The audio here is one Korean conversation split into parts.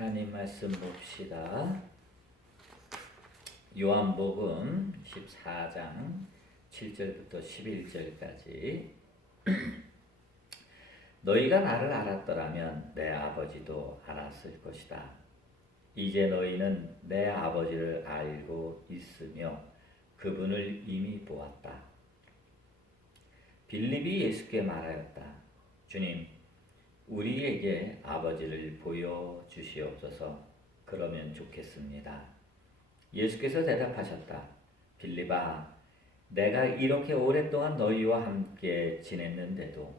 하나님 말씀 봅시다. 요한복음 14장 7절부터 11절까지 너희가 나를 알았더라면 내 아버지도 알았을 것이다. 이제 너희는 내 아버지를 알고 있으며 그분을 이미 보았다. 빌립이 예수께 말하였다. 주님, 우리에게 아버지를 보여주시옵소서. 그러면 좋겠습니다. 예수께서 대답하셨다. 빌립아, 내가 이렇게 오랫동안 너희와 함께 지냈는데도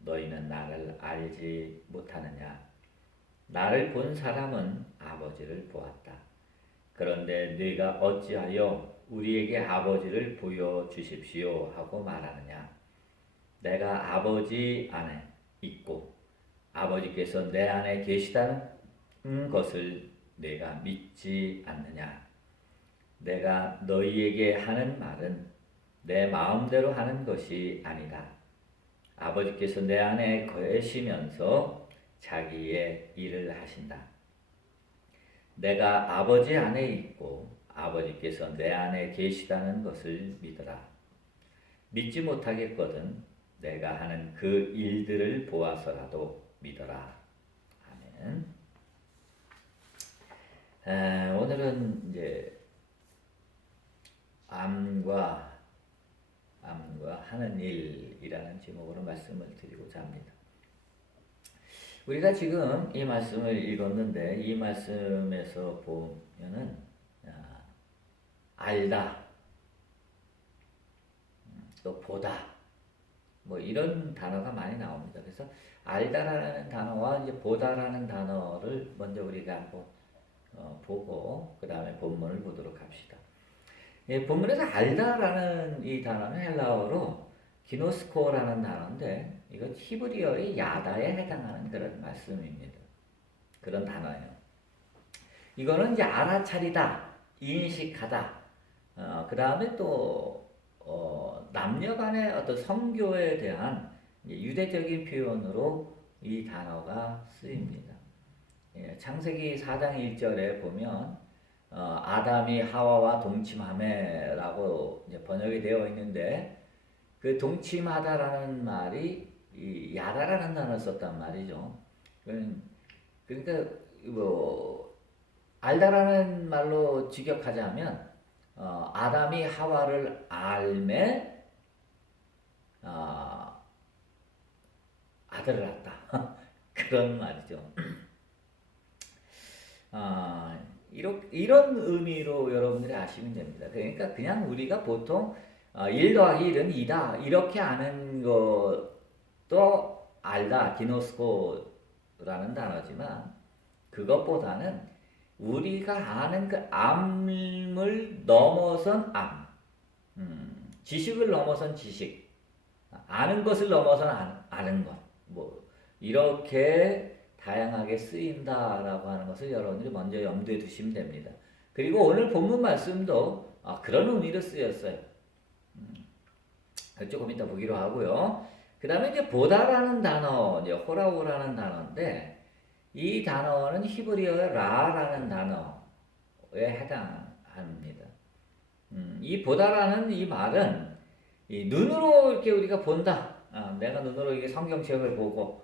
너희는 나를 알지 못하느냐? 나를 본 사람은 아버지를 보았다. 그런데 네가 어찌하여 우리에게 아버지를 보여주십시오 하고 말하느냐? 내가 아버지 안에 있고 아버지께서 내 안에 계시다는 것을 내가 믿지 않느냐? 내가 너희에게 하는 말은 내 마음대로 하는 것이 아니다. 아버지께서 내 안에 계시면서 자기의 일을 하신다. 내가 아버지 안에 있고 아버지께서 내 안에 계시다는 것을 믿어라. 믿지 못하겠거든 내가 하는 그 일들을 보아서라도 믿어라. 아멘. 오늘은 이제 암과 하는 일이라는 제목으로 말씀을 드리고자 합니다. 우리가 지금 이 말씀을 읽었는데 이 말씀에서 보면은 알다, 또 보다, 뭐 이런 단어가 많이 나옵니다. 그래서 알다라는 단어와 이제 보다라는 단어를 먼저 우리가 한번 보고 그 다음에 본문을 보도록 합시다. 예, 본문에서 알다라는 이 단어는 헬라어로 기노스코라는 단어인데 이건 히브리어의 야다에 해당하는 그런 말씀입니다. 그런 단어예요. 이거는 이제 알아차리다, 인식하다. 그 다음에 또 남녀 간의 어떤 성교에 대한 유대적인 표현으로 이 단어가 쓰입니다. 예, 창세기 4장 1절에 보면 아담이 하와와 동침하매라고 이제 번역이 되어 있는데 그 동침하다라는 말이 이 야다라는 단어를 썼단 말이죠. 그러니까 뭐 알다라는 말로 직역하자면 아담이 하와를 알매 아들을 낳았다. 그런 말이죠. 이런 의미로 여러분들이 아시면 됩니다. 그러니까 그냥 우리가 보통 1 더하기 1은 2다 이렇게 아는 것도 알다, 기노스코라는 단어지만 그것보다는 우리가 아는 그 암을 넘어선 암, 지식을 넘어선 지식, 아는 것을 넘어선 아는 것, 뭐 이렇게 다양하게 쓰인다라고 하는 것을 여러분들이 먼저 염두에 두시면 됩니다. 그리고 오늘 본문 말씀도 그런 의미로 쓰였어요. 조금 이따 보기로 하고요. 그 다음에 이제 보다라는 단어, 이제 호라오라는 단어인데 이 단어는 히브리어의 라라는 단어에 해당합니다. 이 보다라는 이 말은 이 눈으로 이렇게 우리가 본다. 내가 눈으로 이게 성경책을 보고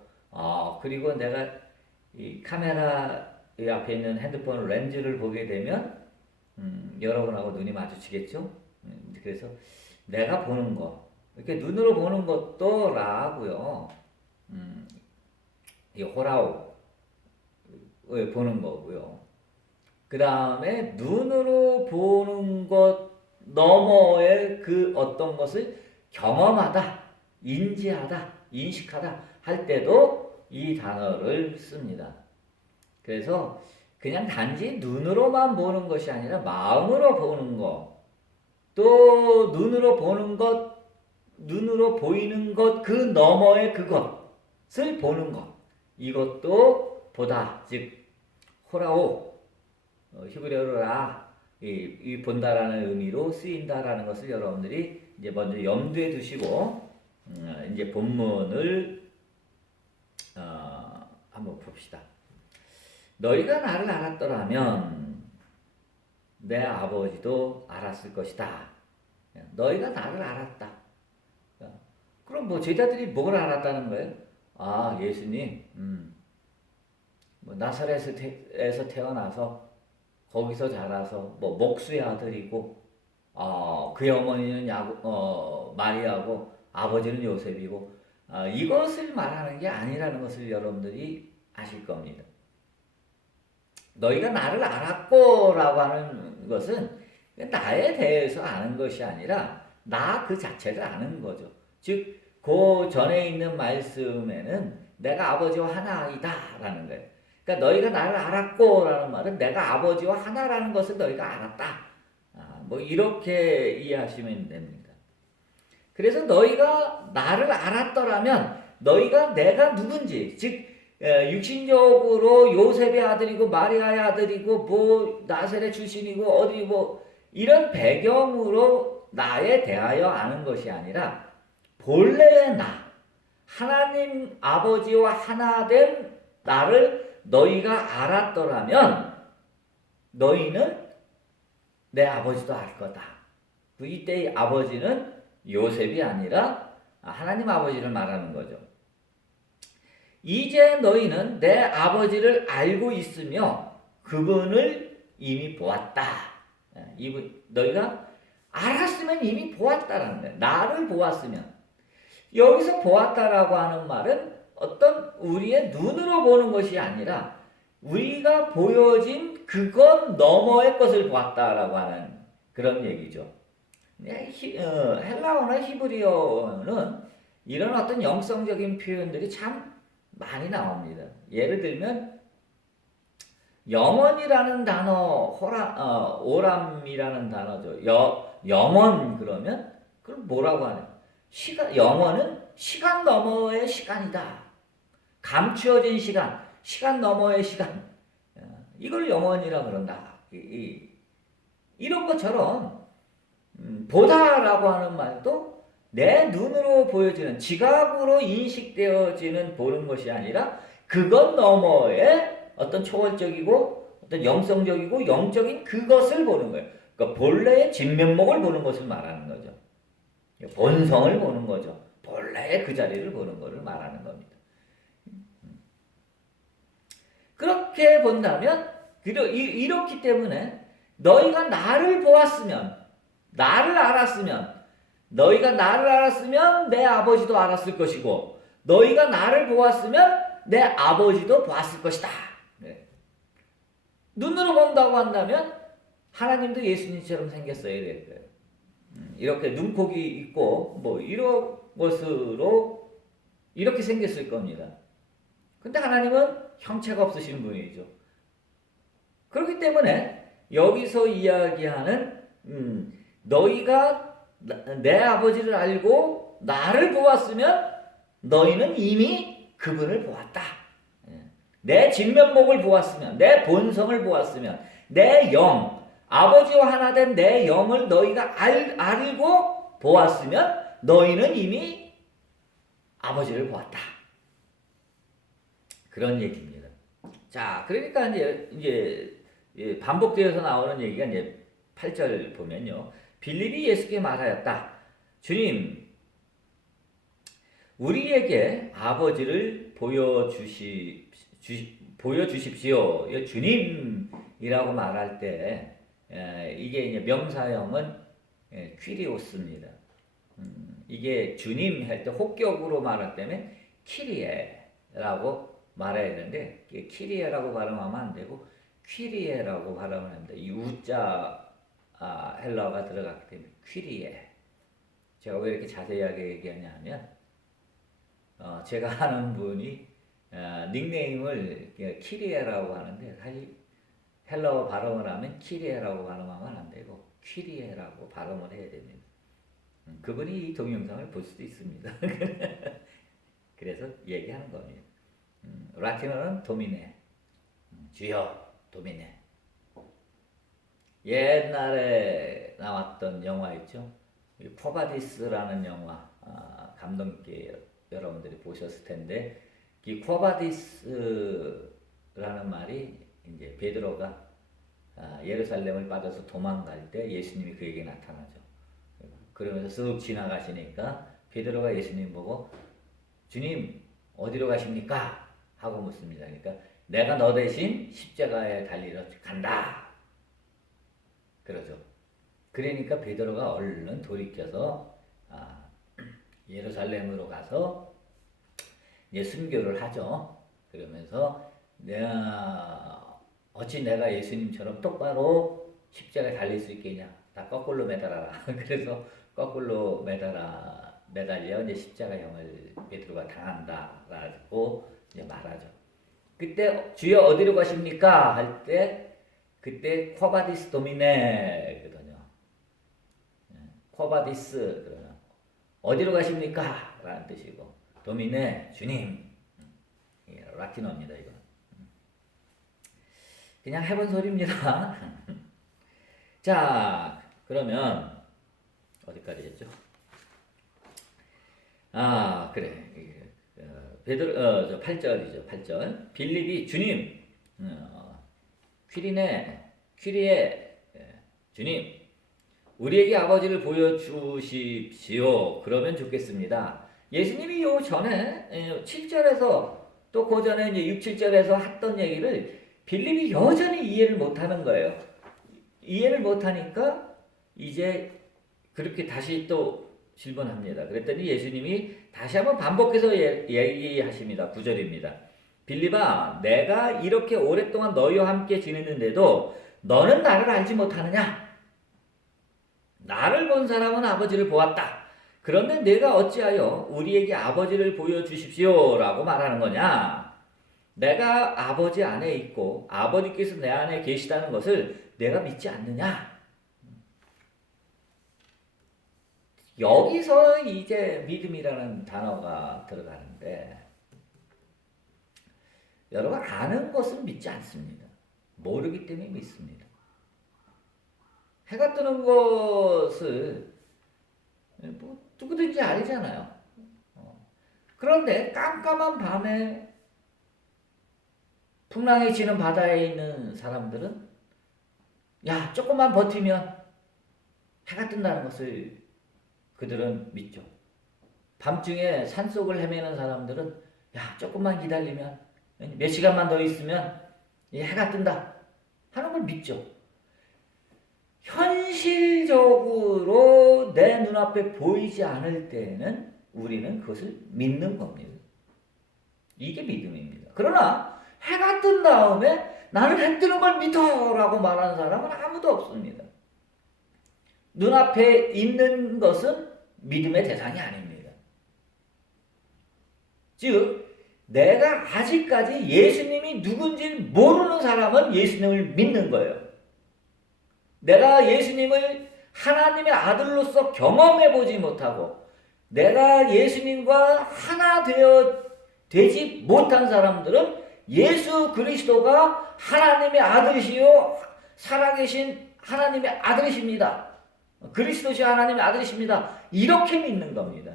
그리고 내가 이 카메라 앞에 있는 핸드폰 렌즈를 보게 되면 여러분하고 눈이 마주치겠죠. 그래서 내가 보는 거 이렇게 눈으로 보는 것도 라고요. 이 호라오 보는 거고요. 그 다음에 눈으로 보는 것 너머의 그 어떤 것을 경험하다, 인지하다, 인식하다 할 때도 이 단어를 씁니다. 그래서 그냥 단지 눈으로만 보는 것이 아니라 마음으로 보는 것, 또 눈으로 보는 것, 눈으로 보이는 것 그 너머의 그것을 보는 것, 이것도 보다, 즉 호라오, 히브리어로 라, 이 본다라는 의미로 쓰인다라는 것을 여러분들이 이제 먼저 염두에 두시고 이제 본문을 한번 봅시다. 너희가 나를 알았더라면 내 아버지도 알았을 것이다. 너희가 나를 알았다. 그럼 뭐 제자들이 뭘 알았다는 거예요? 아, 예수님, 뭐 나사렛에서 태어나서 거기서 자라서 뭐 목수의 아들이고, 그의 어머니는 마리아고 아버지는 요셉이고, 이것을 말하는 게 아니라는 것을 여러분들이 아실 겁니다. 너희가 나를 알았고라고 하는 것은 나에 대해서 아는 것이 아니라 나 그 자체를 아는 거죠. 즉, 그 전에 있는 말씀에는 내가 아버지와 하나이다라는 거예요. 그러니까 너희가 나를 알았고라는 말은 내가 아버지와 하나라는 것을 너희가 알았다. 뭐 이렇게 이해하시면 됩니다. 그래서 너희가 나를 알았더라면 너희가 내가 누군지, 즉 육신적으로 요셉의 아들이고 마리아의 아들이고 뭐 나사렛 출신이고 어디 뭐 이런 배경으로 나에 대하여 아는 것이 아니라 본래의 나, 하나님 아버지와 하나된 나를 너희가 알았더라면 너희는 내 아버지도 알 거다. 이때의 아버지는 요셉이 아니라 하나님 아버지를 말하는 거죠. 이제 너희는 내 아버지를 알고 있으며 그분을 이미 보았다. 너희가 알았으면 이미 보았다라는 거예요. 나를 보았으면. 여기서 보았다라고 하는 말은 어떤 우리의 눈으로 보는 것이 아니라 우리가 보여진 그것 너머의 것을 보았다라고 하는 그런 얘기죠. 헬라어나 히브리어는 이런 어떤 영성적인 표현들이 참 많이 나옵니다. 예를 들면 영원이라는 단어, 오람이라는 단어죠. 영원 그러면 그걸 뭐라고 하냐? 영원은 시간 너머의 시간이다. 감추어진 시간, 시간 너머의 시간. 이걸 영원이라 그런다. 이런 것처럼 보다라고 하는 말도 내 눈으로 보여지는 지각으로 인식되어지는 보는 것이 아니라 그것 너머의 어떤 초월적이고 어떤 영성적이고 영적인 그것을 보는 거예요. 그러니까 본래의 진면목을 보는 것을 말하는 거죠. 본성을 보는 거죠. 본래의 그 자리를 보는 것을 말하는 겁니다. 그렇게 본다면 이렇기 때문에 너희가 나를 보았으면 나를 알았으면 너희가 나를 알았으면 내 아버지도 알았을 것이고 너희가 나를 보았으면 내 아버지도 보았을 것이다. 네. 눈으로 본다고 한다면 하나님도 예수님처럼 생겼어야 될 거예요. 이렇게 눈코기 있고 뭐 이런 것으로 이렇게 생겼을 겁니다. 근데 하나님은 형체가 없으신 분이죠. 그렇기 때문에 여기서 이야기하는 너희가 내 아버지를 알고 나를 보았으면 너희는 이미 그분을 보았다. 내 진면목을 보았으면 내 본성을 보았으면 내 영, 아버지와 하나 된 내 영을 너희가 알고 보았으면 너희는 이미 아버지를 보았다. 그런 얘기입니다. 자, 그러니까 이제 반복되어서 나오는 얘기가 이제 8절 보면요. 빌립이 예수께 말하였다. 주님, 우리에게 아버지를 보여주십시오. 주님이라고 말할 때 이게 이제 명사형은 퀴리오스입니다. 이게 주님 할 때 혹격으로 말할 때는 키리에라고 말해야 되는데 키리에라고 발음하면 안 되고 퀴리에라고 발음을 합니다. 이 우자 헬라어가 들어갔기 때문에 퀴리에. 제가 왜 이렇게 자세하게 얘기하냐면 제가 아는 분이 닉네임을 키리에라고 하는데 사실 헬라어 발음을 하면 키리에라고 발음하면 안 되고 퀴리에라고 발음을 해야 됩니다. 그분이 이 동영상을 볼 수도 있습니다. 그래서 얘기하는 겁니다. 라틴어는 도미네, 주여 도미네. 옛날에 나왔던 영화 있죠. 쿼바디스라는 영화 감동 있게 여러분들이 보셨을 텐데 이 쿼바디스라는 말이 이제 베드로가 예루살렘을 빠져서 도망갈 때 예수님이 그에게 나타나죠. 그러면서 쓱 지나가시니까 베드로가 예수님 보고 주님 어디로 가십니까? 하고 묻습니다. 그러니까 내가 너 대신 십자가에 달리러 간다. 그러죠. 그러니까 베드로가 얼른 돌이켜서 예루살렘으로 가서 이제 순교를 하죠. 그러면서 어찌 내가 예수님처럼 똑바로 십자가에 달릴 수 있겠냐? 다 거꾸로 매달아라. 그래서 거꾸로 매달려 이제 십자가형을 베드로가 당한다라고 이제 말하죠. 그때 주여 어디로 가십니까? 할 때 그때 쿼바디스 도미네거든요. 쿼바디스 그러면 어디로 가십니까? 라는 뜻이고 도미네 주님. 라틴어입니다 이거. 그냥 해본 소리입니다. 자, 그러면 어디까지 했죠? 그래. 베드로 8절이죠. 8절. 빌립이 주님, 퀴리에 주님, 우리에게 아버지를 보여주십시오. 그러면 좋겠습니다. 예수님이 요 전에 7절에서 또 그 전에 이제 6, 7절에서 했던 얘기를 빌립이 여전히 이해를 못하는 거예요. 이해를 못하니까 이제 그렇게 다시 또 질문합니다. 그랬더니 예수님이 다시 한번 반복해서 얘기하십니다. 9절입니다. 빌립아, 내가 이렇게 오랫동안 너희와 함께 지냈는데도 너는 나를 알지 못하느냐? 나를 본 사람은 아버지를 보았다. 그런데 내가 어찌하여 우리에게 아버지를 보여주십시오 라고 말하는 거냐? 내가 아버지 안에 있고 아버지께서 내 안에 계시다는 것을 내가 믿지 않느냐? 여기서 이제 믿음이라는 단어가 들어가는데 여러분 아는 것은 믿지 않습니다. 모르기 때문에 믿습니다. 해가 뜨는 것을 뭐 누구든지 알잖아요. 그런데 깜깜한 밤에 풍랑이 치는 바다에 있는 사람들은 야 조금만 버티면 해가 뜬다는 것을 그들은 믿죠. 밤중에 산속을 헤매는 사람들은 야 조금만 기다리면 몇 시간만 더 있으면 해가 뜬다 하는 걸 믿죠. 현실적으로 내 눈앞에 보이지 않을 때는 우리는 그것을 믿는 겁니다. 이게 믿음입니다. 그러나 해가 뜬 다음에 나는 해 뜨는 걸 믿어 라고 말하는 사람은 아무도 없습니다. 눈앞에 있는 것은 믿음의 대상이 아닙니다. 즉 내가 아직까지 예수님이 누군지 모르는 사람은 예수님을 믿는 거예요. 내가 예수님을 하나님의 아들로서 경험해 보지 못하고 내가 예수님과 하나 되지 못한 사람들은 예수 그리스도가 하나님의 아들이시요 살아계신 하나님의 아들이십니다. 그리스도시 하나님의 아들이십니다. 이렇게 믿는 겁니다.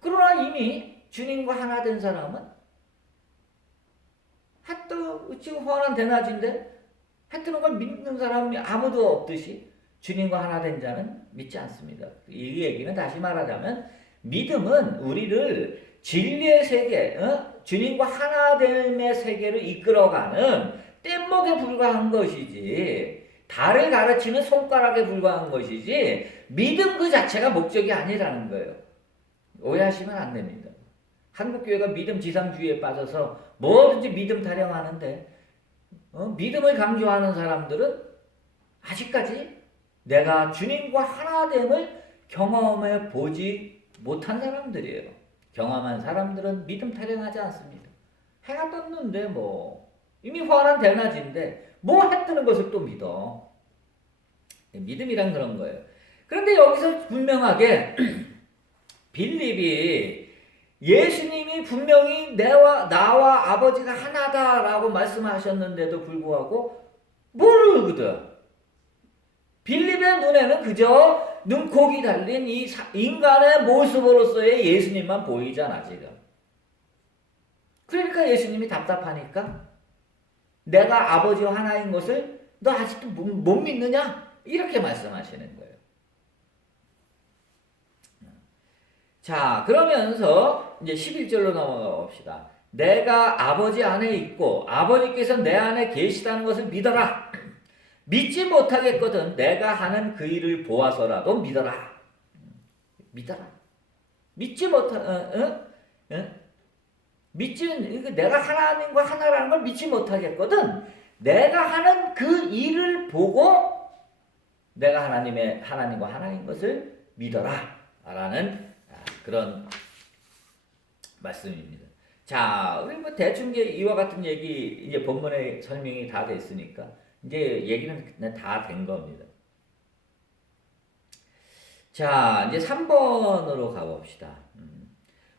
그러나 이미 주님과 하나 된 사람은 지금 환한 대낮인데 해 뜨는 걸 믿는 사람이 아무도 없듯이 주님과 하나 된 자는 믿지 않습니다. 이 얘기는 다시 말하자면 믿음은 우리를 진리의 세계, 주님과 하나됨의 세계로 이끌어가는 뗏목에 불과한 것이지 달을 가르치는 손가락에 불과한 것이지 믿음 그 자체가 목적이 아니라는 거예요. 오해하시면 안 됩니다. 한국교회가 믿음 지상주의에 빠져서 뭐든지 믿음 타령하는데 믿음을 강조하는 사람들은 아직까지 내가 주님과 하나됨을 경험해 보지 못한 사람들이에요. 경험한 사람들은 믿음 타령하지 않습니다. 해가 떴는데 이미 환한 대낮인데 해 뜨는 것을 또 믿어. 믿음이란 그런 거예요. 그런데 여기서 분명하게 빌립이 예수님이 분명히 나와 아버지가 하나다라고 말씀하셨는데도 불구하고 모르거든. 빌립의 눈에는 그저 눈코기 달린 이 인간의 모습으로서의 예수님만 보이잖아 지금. 그러니까 예수님이 답답하니까 내가 아버지와 하나인 것을 너 아직도 못 믿느냐? 이렇게 말씀하시는 거예요. 자, 그러면서 이제 11절로 넘어가 봅시다. 내가 아버지 안에 있고 아버지께서 내 안에 계시다는 것을 믿어라. 믿지 못하겠거든 내가 하는 그 일을 보아서라도 믿어라. 믿어라. 믿지 못하, 믿지, 내가 하나님과 하나라는 걸 믿지 못하겠거든 내가 하는 그 일을 보고 내가 하나님과 하나인 것을 믿어라. 라는 그런 말씀입니다. 자, 우리 뭐 대충 이와 같은 얘기, 이제 본문의 설명이 다 됐으니까, 이제 얘기는 다 된 겁니다. 자, 이제 3번으로 가봅시다.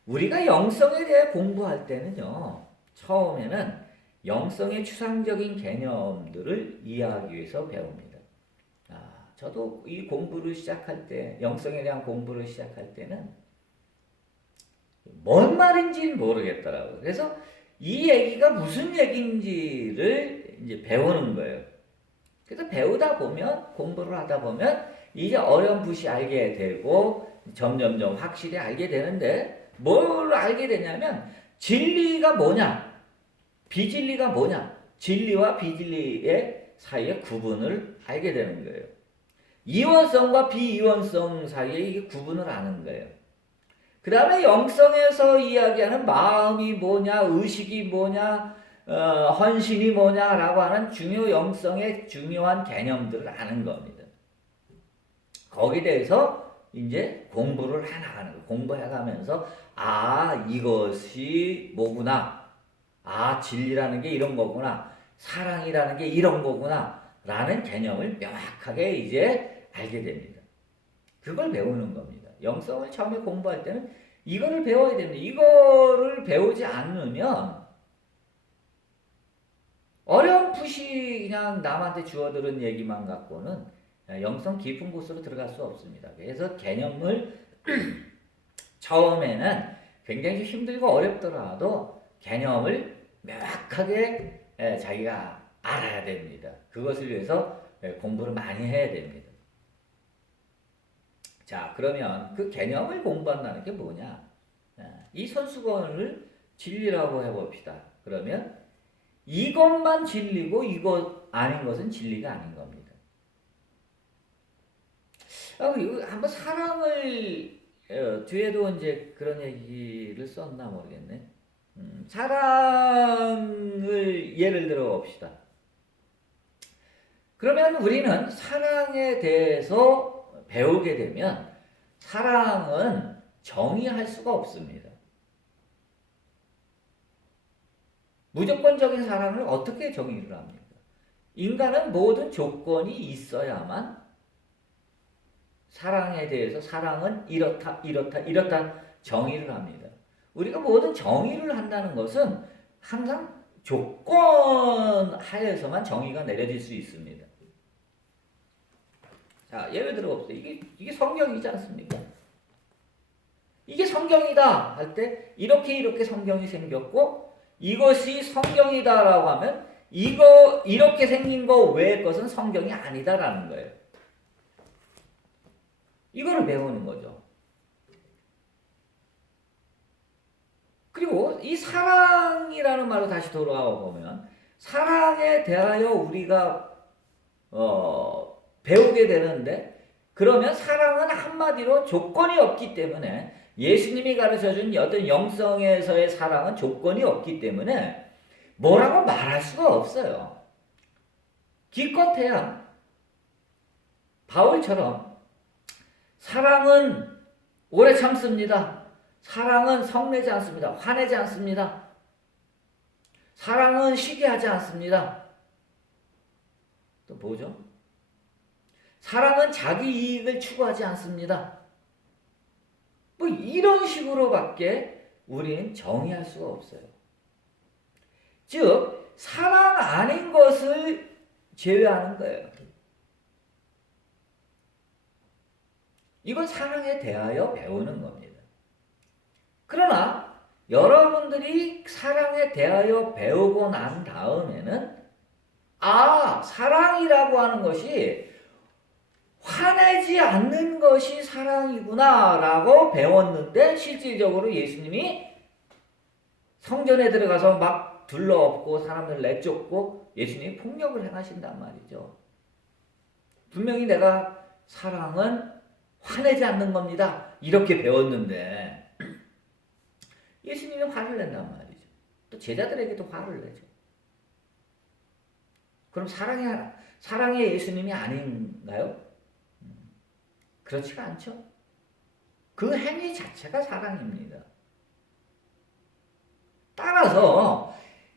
우리가 영성에 대해 공부할 때는요, 처음에는 영성의 추상적인 개념들을 이해하기 위해서 배웁니다. 저도 이 공부를 시작할 때, 영성에 대한 공부를 시작할 때는 뭔 말인지는 모르겠더라고요. 그래서 이 얘기가 무슨 얘기인지를 이제 배우는 거예요. 그래서 배우다 보면, 공부를 하다 보면 이제 어렴풋이 알게 되고 점점점 확실히 알게 되는데 뭘 알게 되냐면 진리가 뭐냐, 비진리가 뭐냐, 진리와 비진리의 사이의 구분을 알게 되는 거예요. 이원성과 비이원성 사이에 이게 구분을 아는 거예요. 그 다음에 영성에서 이야기하는 마음이 뭐냐, 의식이 뭐냐, 헌신이 뭐냐라고 하는 중요 영성의 중요한 개념들을 아는 겁니다. 거기에 대해서 이제 공부를 해나가는 거예요. 공부해가면서 이것이 뭐구나, 진리라는 게 이런 거구나, 사랑이라는 게 이런 거구나 라는 개념을 명확하게 이제 알게 됩니다. 그걸 배우는 겁니다. 영성을 처음에 공부할 때는 이거를 배워야 됩니다. 이거를 배우지 않으면 어렴풋이 그냥 남한테 주워들은 얘기만 갖고는 영성 깊은 곳으로 들어갈 수 없습니다. 그래서 개념을 처음에는 굉장히 힘들고 어렵더라도 개념을 명확하게 자기가 알아야 됩니다. 그것을 위해서 공부를 많이 해야 됩니다. 자, 그러면 그 개념을 공부한다는 게 뭐냐? 이 손수건을 진리라고 해봅시다. 그러면 이것만 진리고 이것 아닌 것은 진리가 아닌 겁니다. 이거 한번 사랑을 뒤에도 이제 그런 얘기를 썼나 모르겠네. 사랑을 예를 들어 봅시다. 그러면 우리는 사랑에 대해서 배우게 되면 사랑은 정의할 수가 없습니다. 무조건적인 사랑을 어떻게 정의를 합니까? 인간은 모든 조건이 있어야만 사랑에 대해서 사랑은 이렇다 정의를 합니다. 우리가 모든 정의를 한다는 것은 항상 조건 하에서만 정의가 내려질 수 있습니다. 자, 예를 들어 봅시다. 이게 성경이지 않습니까? 이게 성경이다 할 때 이렇게 성경이 생겼고 이것이 성경이다라고 하면 이렇게 생긴 거 외의 것은 성경이 아니다라는 거예요. 이거를 배우는 거죠. 그리고 이 사랑이라는 말로 다시 돌아와 보면 사랑에 대하여 우리가 배우게 되는데 그러면 사랑은 한마디로 조건이 없기 때문에 예수님이 가르쳐준 어떤 영성에서의 사랑은 조건이 없기 때문에 뭐라고 말할 수가 없어요. 기껏해야 바울처럼 사랑은 오래 참습니다. 사랑은 성내지 않습니다. 화내지 않습니다. 사랑은 시기하지 않습니다. 또 뭐죠? 사랑은 자기 이익을 추구하지 않습니다. 뭐 이런 식으로밖에 우리는 정의할 수가 없어요. 즉 사랑 아닌 것을 제외하는 거예요. 이건 사랑에 대하여 배우는 겁니다. 그러나 여러분들이 사랑에 대하여 배우고 난 다음에는 사랑이라고 하는 것이 화내지 않는 것이 사랑이구나라고 배웠는데 실질적으로 예수님이 성전에 들어가서 막 둘러엎고 사람들 내쫓고 예수님이 폭력을 행하신단 말이죠. 분명히 내가 사랑은 화내지 않는 겁니다. 이렇게 배웠는데 예수님이 화를 낸단 말이죠. 또 제자들에게도 화를 내죠. 그럼 사랑의 예수님이 아닌가요? 그렇지가 않죠. 그 행위 자체가 사랑입니다. 따라서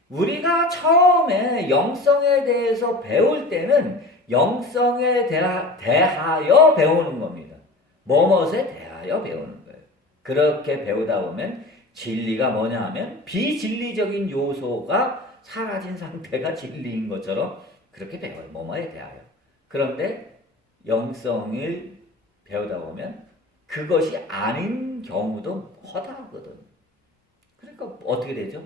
우리가 처음에 영성에 대해서 배울 때는 영성에 대하여 배우는 겁니다. 뭐뭇에 대하여 배우는 거예요. 그렇게 배우다 보면 진리가 뭐냐 하면 비진리적인 요소가 사라진 상태가 진리인 것처럼 그렇게 배워요. 뭐뭐에 대하여. 그런데 영성을 배우다 보면 그것이 아닌 경우도 허다하거든. 그러니까 어떻게 되죠?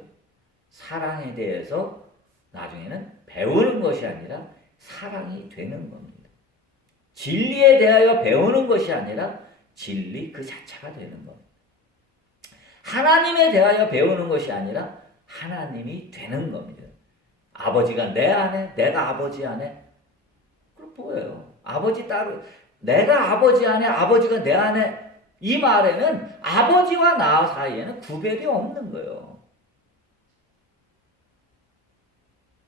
사랑에 대해서 나중에는 배우는 것이 아니라 사랑이 되는 겁니다. 진리에 대하여 배우는 것이 아니라 진리 그 자체가 되는 겁니다. 하나님에 대하여 배우는 것이 아니라 하나님이 되는 겁니다. 아버지가 내 안에, 내가 아버지 안에. 그럼 뭐예요? 아버지 따로, 내가 아버지 안에, 아버지가 내 안에. 이 말에는 아버지와 나 사이에는 구별이 없는 거예요.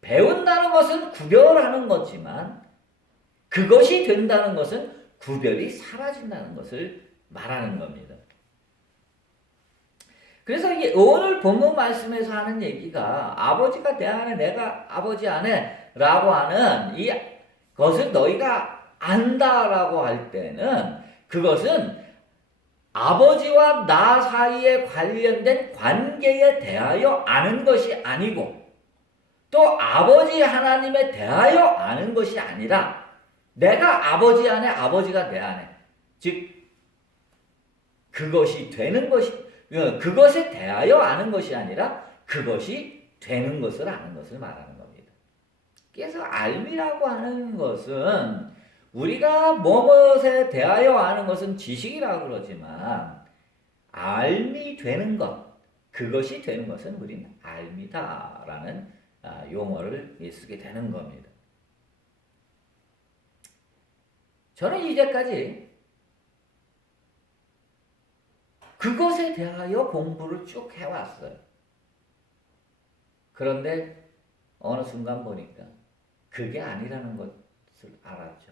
배운다는 것은 구별하는 거지만 그것이 된다는 것은 구별이 사라진다는 것을 말하는 겁니다. 그래서 이게 오늘 본문 말씀에서 하는 얘기가 아버지가 내 안에 내가 아버지 안에 라고 하는 이 것을 너희가 안다라고 할 때는 그것은 아버지와 나 사이에 관련된 관계에 대하여 아는 것이 아니고 또 아버지 하나님에 대하여 아는 것이 아니라 내가 아버지 안에 아버지가 내 안에 즉 그것이 되는 것이 그것에 대하여 아는 것이 아니라 그것이 되는 것을 아는 것을 말하는 겁니다. 그래서 알미라고 하는 것은 우리가 무엇에 대하여 아는 것은 지식이라고 그러지만 알미 되는 것 그것이 되는 것은 우리는 알미다라는 용어를 쓰게 되는 겁니다. 저는 이제까지 그것에 대하여 공부를 쭉 해왔어요. 그런데 어느 순간 보니까 그게 아니라는 것을 알았죠.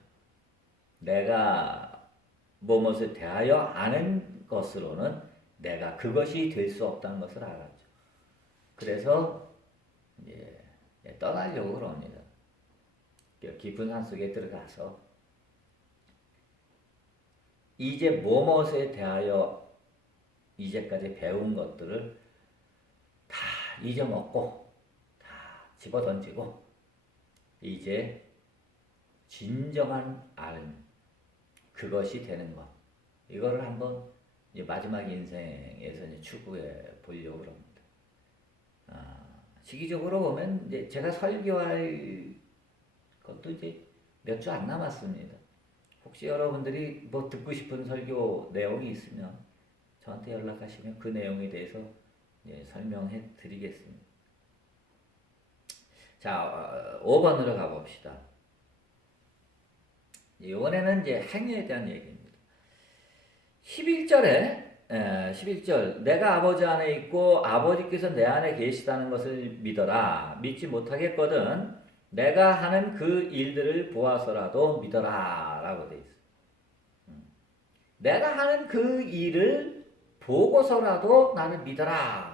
내가 무엇에 대하여 아는 것으로는 내가 그것이 될 수 없다는 것을 알았죠. 그래서 이제 떠나려고 합니다. 깊은 산속에 들어가서 이제 무엇에 대하여 이제까지 배운 것들을 다 잊어먹고 다 집어던지고 이제 진정한 알 그것이 되는 것 이거를 한번 이제 마지막 인생에서 이제 추구해 보려고 합니다. 시기적으로 보면 이제 제가 설교할 것도 이제 몇 주 안 남았습니다. 혹시 여러분들이 뭐 듣고 싶은 설교 내용이 있으면 저한테 연락하시면 그 내용에 대해서 설명해 드리겠습니다. 자, 5번으로 가봅시다. 이번에는 이제 행위에 대한 얘기입니다. 11절 내가 아버지 안에 있고 아버지께서 내 안에 계시다는 것을 믿어라. 믿지 못하겠거든 내가 하는 그 일들을 보아서라도 믿어라 라고 되어 있어요. 내가 하는 그 일을 보고서라도 나를 믿어라.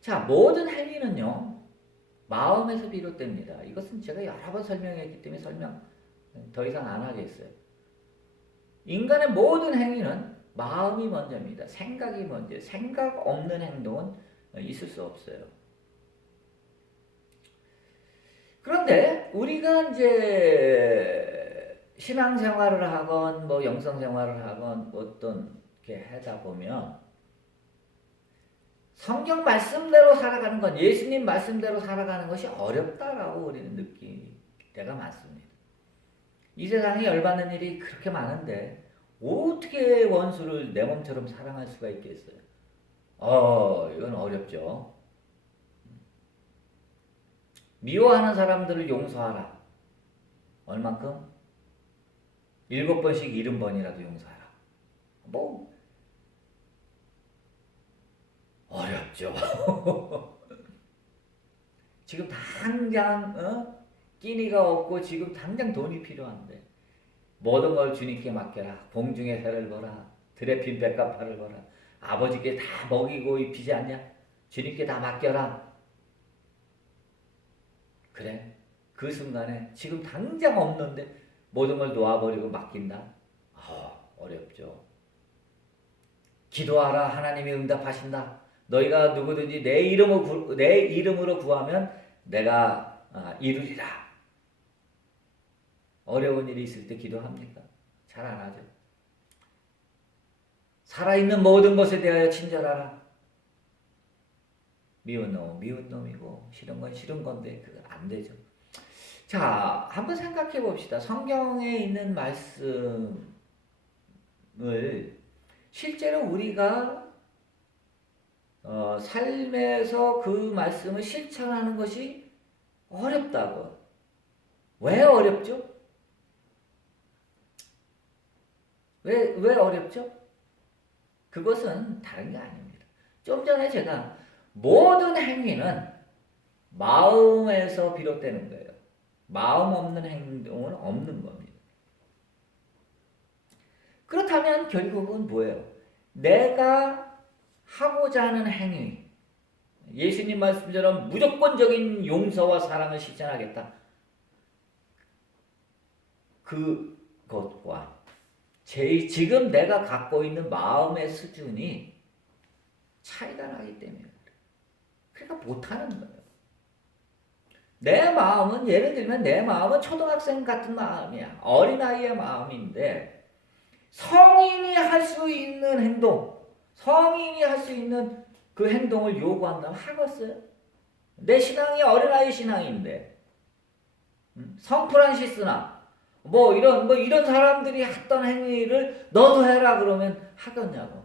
자, 모든 행위는요 마음에서 비롯됩니다. 이것은 제가 여러 번 설명했기 때문에 설명 더 이상 안 하겠어요. 인간의 모든 행위는 마음이 먼저입니다. 생각이 먼저. 생각 없는 행동은 있을 수 없어요. 그런데 우리가 이제 신앙생활을 하건 뭐 영성생활을 하건 어떤 게 하다 보면 성경 말씀대로 살아가는 건, 예수님 말씀대로 살아가는 것이 어렵다라고 우리는 느낄 때가 많습니다. 이 세상에 열받는 일이 그렇게 많은데 어떻게 원수를 내 몸처럼 사랑할 수가 있겠어요? 이건 어렵죠. 미워하는 사람들을 용서하라. 얼만큼? 7번씩 70번이라도 용서하라. 뭐 어렵죠. 지금 당장 끼니가 없고 지금 당장 돈이 필요한데 모든 걸 주님께 맡겨라. 공중의 새를 보라. 들에 핀 백합화를 보라. 아버지께 다 먹이고 입히지 않냐? 주님께 다 맡겨라. 그래. 그 순간에 지금 당장 없는데 모든 걸 놓아버리고 맡긴다? 어렵죠. 기도하라. 하나님이 응답하신다. 너희가 누구든지 내 이름으로 구하면 내가 이루리라. 어려운 일이 있을 때 기도합니까? 잘 안 하죠. 살아있는 모든 것에 대하여 친절하라. 미운 놈은 미운 놈이고 싫은 건 싫은 건데 그거 안 되죠. 자, 한번 생각해 봅시다. 성경에 있는 말씀을 실제로 우리가 삶에서 그 말씀을 실천하는 것이 어렵다고. 왜 어렵죠? 왜 어렵죠? 그것은 다른 게 아닙니다. 좀 전에 제가 모든 행위는 마음에서 비롯되는 거예요. 마음 없는 행동은 없는 겁니다. 그렇다면 결국은 뭐예요? 내가 하고자 하는 행위, 예수님 말씀처럼 무조건적인 용서와 사랑을 실천하겠다. 그것과 지금 내가 갖고 있는 마음의 수준이 차이가 나기 때문에 그러니까 못하는 거예요. 내 마음은, 예를 들면 내 마음은 초등학생 같은 마음이야. 어린아이의 마음인데 성인이 할 수 있는 행동, 성인이 할 수 있는 그 행동을 요구한다면 하겠어요? 내 신앙이 어린아이 신앙인데 성프란시스나 이런 사람들이 했던 행위를 너도 해라 그러면 하겠냐고.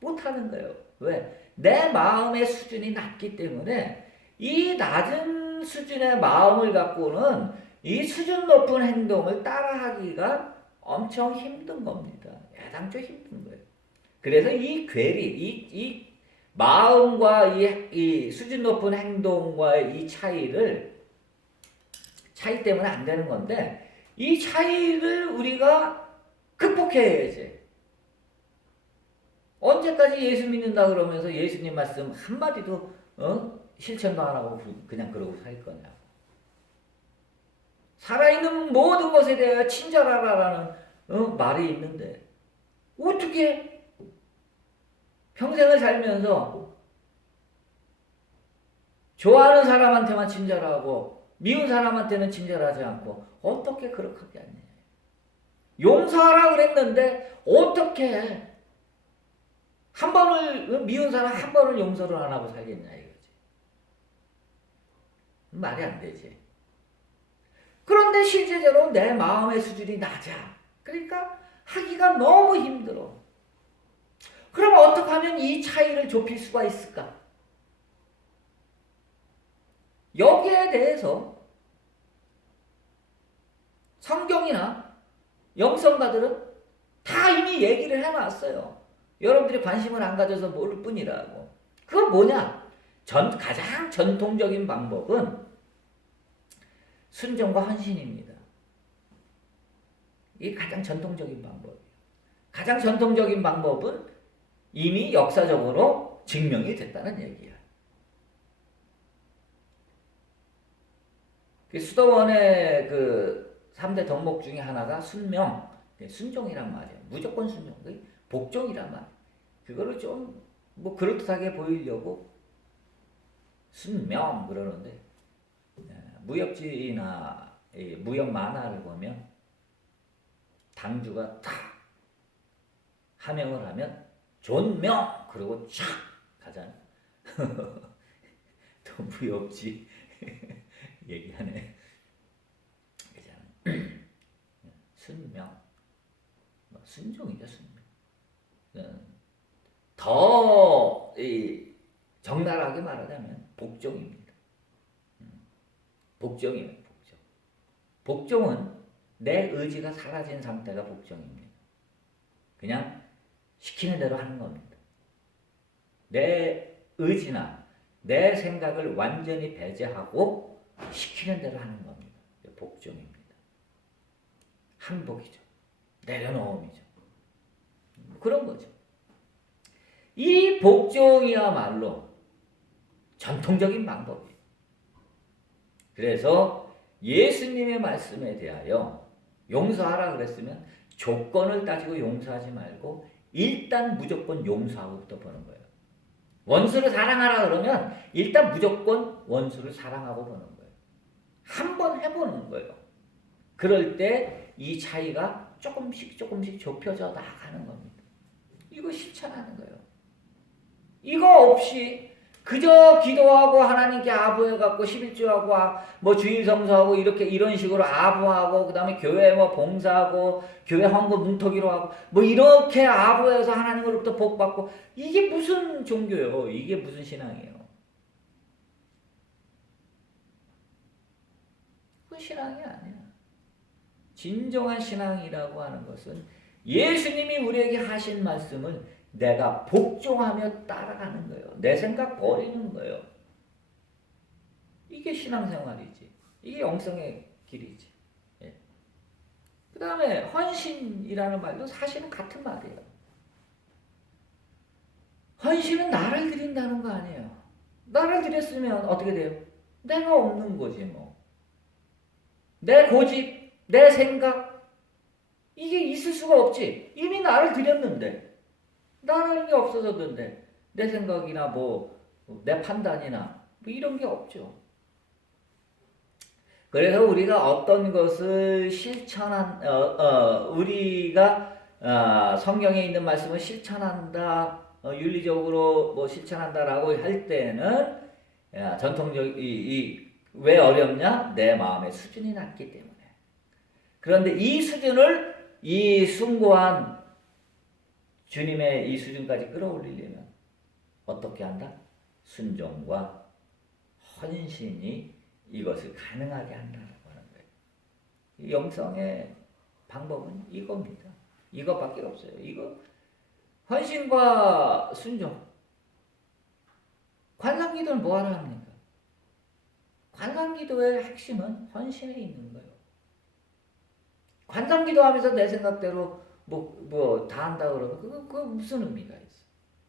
못하는 거예요. 왜? 내 마음의 수준이 낮기 때문에 이 낮은 수준의 마음을 갖고는 이 수준 높은 행동을 따라하기가 엄청 힘든 겁니다. 애당초 힘든 거예요. 그래서 이 괴리, 이 마음과 이 수준 높은 행동과의 이 차이 때문에 안 되는 건데, 이 차이를 우리가 극복해야지. 언제까지 예수 믿는다 그러면서 예수님 말씀 한마디도 실천도 안 하고 그냥 그러고 살 거냐고. 살아있는 모든 것에 대하여 친절하라라는 말이 있는데 어떻게 평생을 살면서 좋아하는 사람한테만 친절하고 미운 사람한테는 친절하지 않고 어떻게 그렇게 하냐. 용서하라 그랬는데 어떻게 한 번을 미운 사람 한 번을 용서를 안 하고 살겠냐 이거지. 말이 안 되지. 그런데 실제적으로 내 마음의 수준이 낮아. 그러니까 하기가 너무 힘들어. 그럼 어떻게 하면 이 차이를 좁힐 수가 있을까? 여기에 대해서 성경이나 영성가들은 다 이미 얘기를 해놨어요. 여러분들이 관심을 안 가져서 모를 뿐이라고. 그건 뭐냐? 가장 전통적인 방법은 순종과 헌신입니다. 이게 가장 전통적인 방법이에요. 가장 전통적인 방법은 이미 역사적으로 증명이 됐다는 얘기야. 수도원의 그 3대 덕목 중에 하나가 순종이란 말이에요. 무조건 순종, 복종이란 말. 그거를 좀 그럴듯하게 보이려고 순명 그러는데, 무협지나 무협 만화를 보면 당주가 탁 하명을 하면 존명 그리고 촥 가자. 너무 없지. 얘기하네. 그잖아. 순명. 순종이죠, 순명. 더 적나라하게 말하자면 복종입니다. 복종이에요, 복종. 복종은 내 의지가 사라진 상태가 복종입니다. 그냥 시키는 대로 하는 겁니다. 내 의지나 내 생각을 완전히 배제하고 시키는 대로 하는 겁니다. 복종입니다. 항복이죠. 내려놓음이죠. 그런 거죠. 이 복종이야말로 전통적인 방법이에요. 그래서 예수님의 말씀에 대하여 용서하라 그랬으면 조건을 따지고 용서하지 말고 일단 무조건 용서하고부터 보는 거예요. 원수를 사랑하라 그러면 일단 무조건 원수를 사랑하고 보는 거예요. 한번 해보는 거예요. 그럴 때 이 차이가 조금씩 좁혀져 나가는 겁니다. 이거 실천하는 거예요. 이거 없이 그저 기도하고 하나님께 아부해갖고 11조하고 뭐 주일성수하고 이런 식으로 아부하고 그 다음에 교회 뭐 봉사하고 교회 헌금 뭉터기로 하고 뭐 이렇게 아부해서 하나님으로부터 복받고 이게 무슨 종교예요? 이게 무슨 신앙이에요? 그 신앙이 아니야. 진정한 신앙이라고 하는 것은 예수님이 우리에게 하신 말씀을 내가 복종하며 따라가는 거예요. 내 생각 버리는 거예요. 이게 신앙생활이지. 이게 영성의 길이지. 예. 그 다음에 헌신이라는 말도 사실은 같은 말이에요. 헌신은 나를 드린다는 거 아니에요. 나를 드렸으면 어떻게 돼요? 내가 없는 거지 뭐. 내 고집, 내 생각 이게 있을 수가 없지. 이미 나를 드렸는데 나라는 게 없어졌는데 내 생각이나 뭐 내 판단이나 뭐 이런 게 없죠. 그래서 우리가 어떤 것을 우리가 성경에 있는 말씀을 실천한다, 윤리적으로 뭐 실천한다라고 할 때는 왜 어렵냐? 내 마음의 수준이 낮기 때문에. 그런데 이 수준을 이 숭고한 주님의 이 수준까지 끌어올리려면 어떻게 한다? 순종과 헌신이 이것을 가능하게 한다라고 하는 거예요. 이 영성의 방법은 이겁니다. 이것밖에 없어요. 이거 헌신과 순종. 관상기도는 뭐하러 합니까? 관상기도의 핵심은 헌신에 있는 거예요. 관상기도 하면서 내 생각대로 다 한다 그러면 그거 무슨 의미가 있어?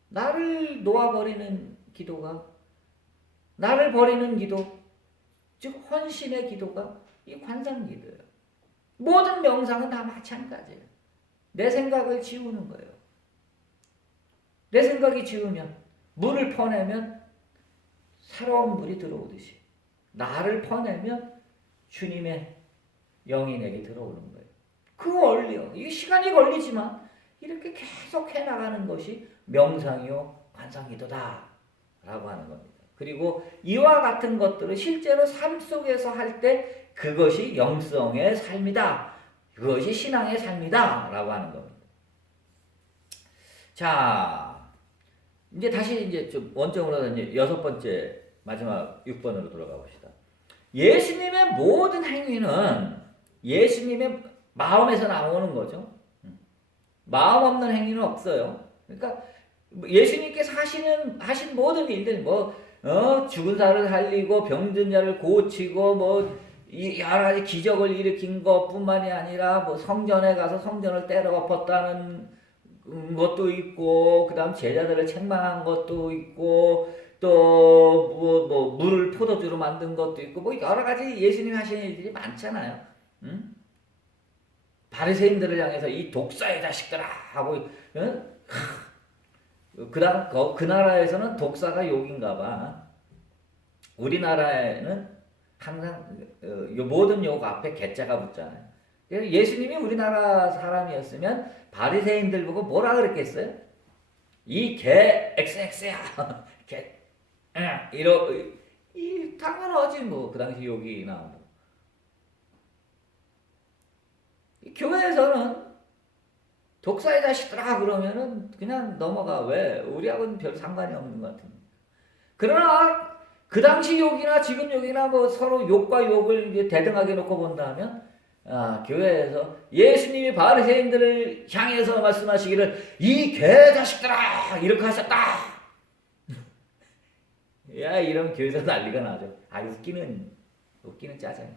나를 놓아버리는 기도가, 나를 버리는 기도, 즉 헌신의 기도가 이 관상기도예요. 모든 명상은 다 마찬가지예요. 내 생각을 지우는 거예요. 내 생각이 지우면 물을 퍼내면 새로운 물이 들어오듯이 나를 퍼내면 주님의 영이 내게 들어오는 거예요. 그 원리요. 이게 시간이 걸리지만 이렇게 계속 해나가는 것이 명상이요 관상기도다 라고 하는 겁니다. 그리고 이와 같은 것들을 실제로 삶 속에서 할 때 그것이 영성의 삶이다. 그것이 신앙의 삶이다 라고 하는 겁니다. 자, 이제 다시 이제 좀 원점으로 이제 6번째 마지막 6번으로 돌아가 봅시다. 예수님의 모든 행위는 예수님의 마음에서 나오는 거죠. 마음 없는 행위는 없어요. 그러니까 예수님께서 하신 모든 일들 죽은 자를 살리고 병든 자를 고치고 여러 가지 기적을 일으킨 것뿐만이 아니라 성전에 가서 성전을 때려 엎었다는 것도 있고 그다음 제자들을 책망한 것도 있고 또 물을 포도주로 만든 것도 있고 여러 가지 예수님이 하시는 일들이 많잖아요. 응? 바리새인들을 향해서 이 독사의 자식들아 하고 그다음 그 나라에서는 독사가 욕인가 봐. 우리나라에는 항상 모든 욕 앞에 개자가 붙잖아요. 예수님이 우리나라 사람이었으면 바리새인들 보고 뭐라 그랬겠어요? 이 개 XX야. 개 이 당연하지 뭐 그 당시 욕이나 뭐. 이 교회에서는 독사의 자식들아 그러면은 그냥 넘어가. 왜? 우리하고는 별 상관이 없는 것 같은데. 그러나 그 당시 욕이나 지금 욕이나 뭐 서로 욕과 욕을 이제 대등하게 놓고 본다면 교회에서 예수님이 바리새인들을 향해서 말씀하시기를 이 개자식들아 이렇게 하셨다. 야 이런 교회에서 난리가 나죠. 웃기는 짜장이야.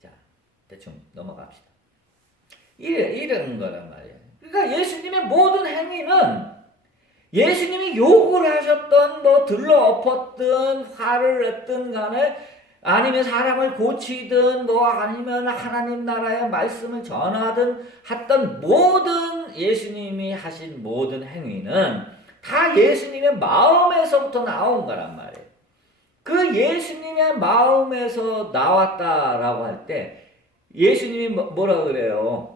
자 대충 넘어갑시다. 이런 거란 말이에요. 그러니까 예수님의 모든 행위는 예수님이 욕을 하셨던 뭐 들러엎었든 화를 냈든 간에 아니면 사람을 고치든 뭐 아니면 하나님 나라의 말씀을 전하든 했던 모든 예수님이 하신 모든 행위는 다 예수님의 마음에서부터 나온 거란 말이에요. 그 예수님의 마음에서 나왔다라고 할 때 예수님이 뭐라 그래요?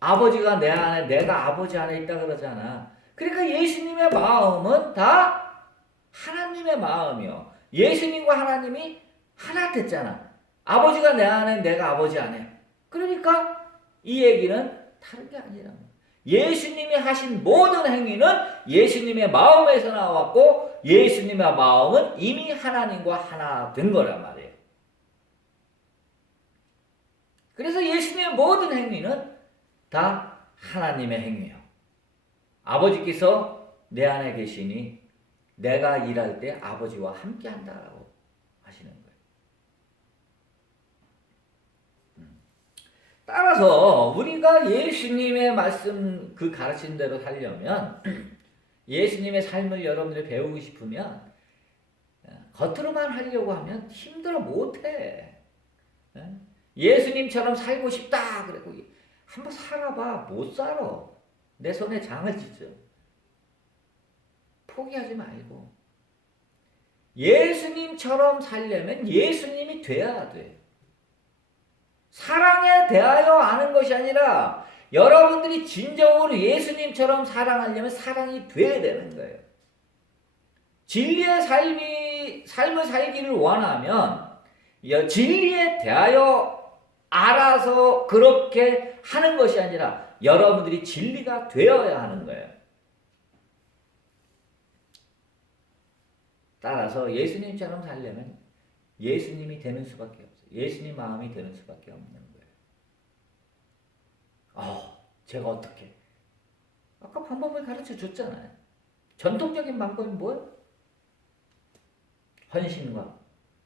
아버지가 내 안에 내가 아버지 안에 있다 그러잖아. 그러니까 예수님의 마음은 다 하나님의 마음이요. 예수님과 하나님이 하나 됐잖아. 아버지가 내 안에 내가 아버지 안에. 그러니까 이 얘기는 다른 게 아니라 예수님이 하신 모든 행위는 예수님의 마음에서 나왔고 예수님의 마음은 이미 하나님과 하나 된 거란 말이에요. 그래서 예수님의 모든 행위는 다 하나님의 행위예요. 아버지께서 내 안에 계시니 내가 일할 때 아버지와 함께 한다라고 하시는 거예요. 따라서 우리가 예수님의 말씀 그 가르친 대로 살려면 예수님의 삶을 여러분들이 배우고 싶으면 겉으로만 하려고 하면 힘들어 못해. 예수님처럼 살고 싶다 그래고 한번 살아봐. 못 살아. 내 손에 장을 찢어. 포기하지 말고 예수님처럼 살려면 예수님이 돼야 돼. 사랑에 대하여 아는 것이 아니라 여러분들이 진정으로 예수님처럼 사랑하려면 사랑이 돼야 되는 거예요. 진리의 삶을 살기를 원하면 진리에 대하여 알아서 그렇게 하는 것이 아니라 여러분들이 진리가 되어야 하는 거예요. 따라서 예수님처럼 살려면 예수님이 되는 수밖에 없어요. 예수님 마음이 되는 수밖에 없는 거예요. 제가 어떻게? 아까 방법을 가르쳐 줬잖아요. 전통적인 방법이 뭐예요? 헌신과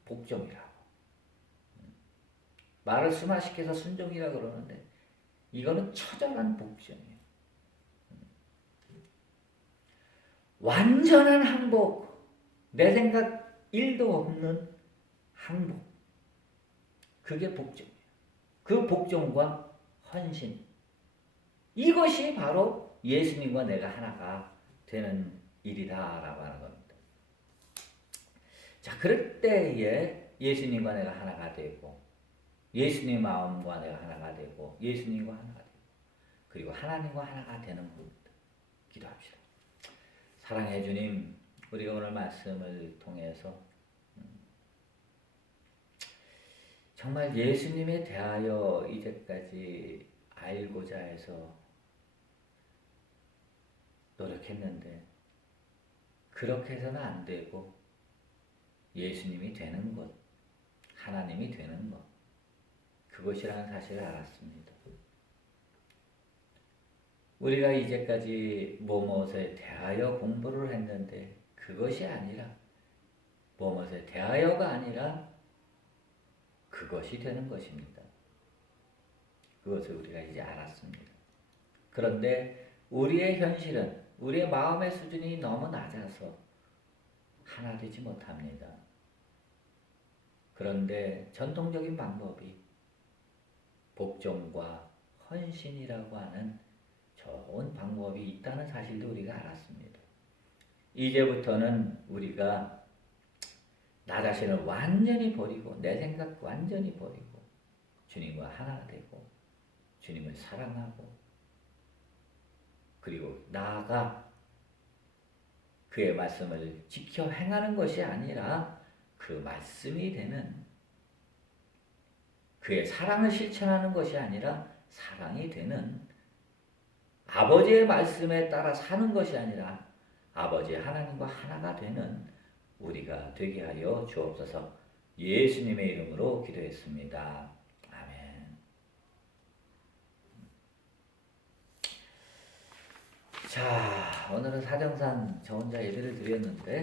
복종이라고. 말을 순화시켜서 순종이라고 그러는데 이거는 처절한 복종이에요. 완전한 항복. 내 생각 1도 없는 항복. 그게 복종이에요. 그 복종과 헌신. 이것이 바로 예수님과 내가 하나가 되는 일이다라고 하는 겁니다. 자, 그럴 때에 예수님과 내가 하나가 되고 예수님 마음과 내가 하나가 되고 예수님과 하나가 되고 그리고 하나님과 하나가 되는 겁니다. 기도합시다. 사랑해 주님, 우리가 오늘 말씀을 통해서 정말 예수님에 대하여 이제까지 알고자 해서 노력했는데 그렇게 해서는 안 되고 예수님이 되는 것, 하나님이 되는 것, 그것이라는 사실을 알았습니다. 우리가 이제까지 뭐뭇에 대하여 공부를 했는데 그것이 아니라 뭐뭇에 대하여가 아니라 그것이 되는 것입니다. 그것을 우리가 이제 알았습니다. 그런데 우리의 현실은 우리의 마음의 수준이 너무 낮아서 하나 되지 못합니다. 그런데 전통적인 방법이 복종과 헌신이라고 하는 좋은 방법이 있다는 사실도 우리가 알았습니다. 이제부터는 우리가 나 자신을 완전히 버리고 내 생각 완전히 버리고 주님과 하나 되고 주님을 사랑하고 나아가 그의 말씀을 지켜 행하는 것이 아니라 그 말씀이 되는 그의 사랑을 실천하는 것이 아니라 사랑이 되는 아버지의 말씀에 따라 사는 것이 아니라 아버지 하나님과 하나가 되는 우리가 되게 하여 주옵소서. 예수님의 이름으로 기도했습니다. 아멘. 자, 오늘은 사정상 저 혼자 예배를 드렸는데